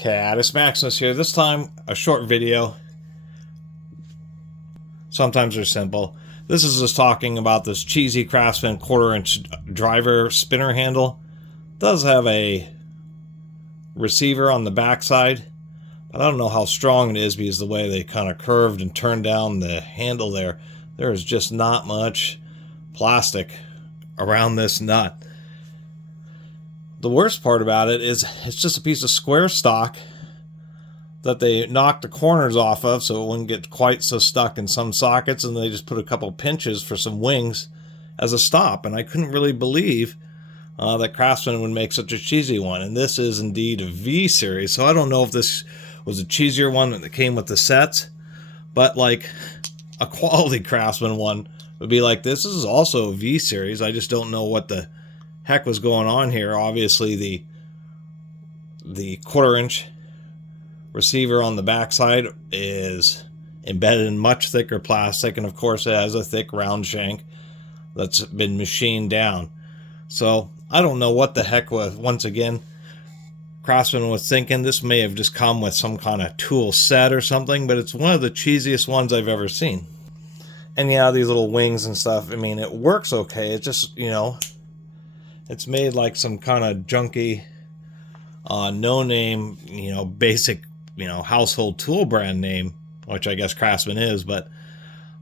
Catus, Maximus here. This time, a short video. Sometimes they're simple. This is just talking about this cheesy Craftsman 1/4-inch driver spinner handle. It does have a receiver on the backside, but I don't know how strong it is because the way they kind of curved and turned down the handle there is just not much plastic around this nut. The worst part about it is it's just a piece of square stock that they knocked the corners off of so it wouldn't get quite so stuck in some sockets, and they just put a couple pinches for some wings as a stop. And I couldn't really believe that Craftsman would make such a cheesy one. And this is indeed a V series, so I don't know if this was a cheesier one that came with the sets, but like a quality Craftsman one would be like this. This is also a V series. I just don't know what the heck was going on here. Obviously the 1/4-inch receiver on the backside is embedded in much thicker plastic, and of course it has a thick round shank that's been machined down. So I don't know what the heck was, once again, Craftsman was thinking. This may have just come with some kind of tool set or something, but it's one of the cheesiest ones I've ever seen. And yeah, these little wings and stuff, I mean, it works okay. It's just, you know, it's made like some kind of junky, no-name, you know, basic, you know, household tool brand name, which I guess Craftsman is, but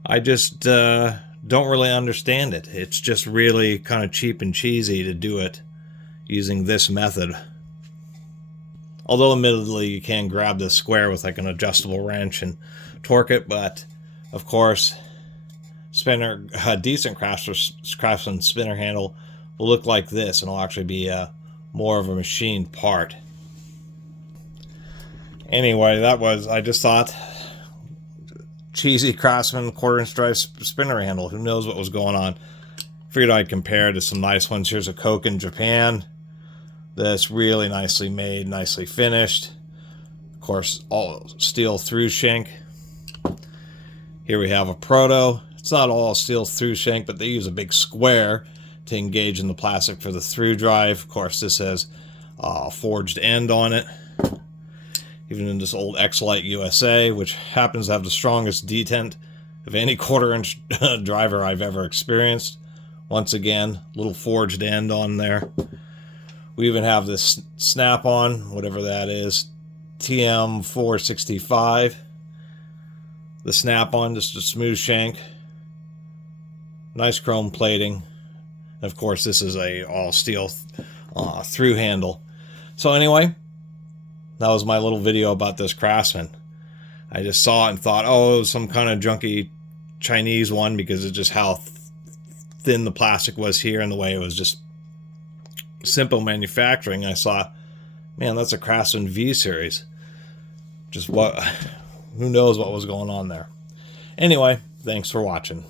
I just don't really understand it. It's just really kind of cheap and cheesy to do it using this method. Although admittedly you can grab this square with like an adjustable wrench and torque it, but of course a decent Craftsman spinner handle will look like this, and it'll actually be more of a machined part. Anyway, I just thought, cheesy Craftsman 1/4-inch drive spinner handle. Who knows what was going on? Figured I'd compare it to some nice ones. Here's a Coke in Japan. That's really nicely made, nicely finished. Of course, all steel through shank. Here we have a Proto. It's not all steel through shank, but they use a big square to engage in the plastic for the through drive. Of course, this has a forged end on it. Even in this old X-Lite USA, which happens to have the strongest detent of any 1/4-inch driver I've ever experienced. Once again, little forged end on there. We even have this snap-on, whatever that is, TM465. The snap-on, just a smooth shank. Nice chrome plating. And of course, this is a all steel through handle. So anyway, that was my little video about this Craftsman. I just saw it and thought, oh, it was some kind of junky Chinese one because of just how thin the plastic was here and the way it was just simple manufacturing. I saw, man, that's a Craftsman V series. Just what, who knows what was going on there. Anyway, thanks for watching.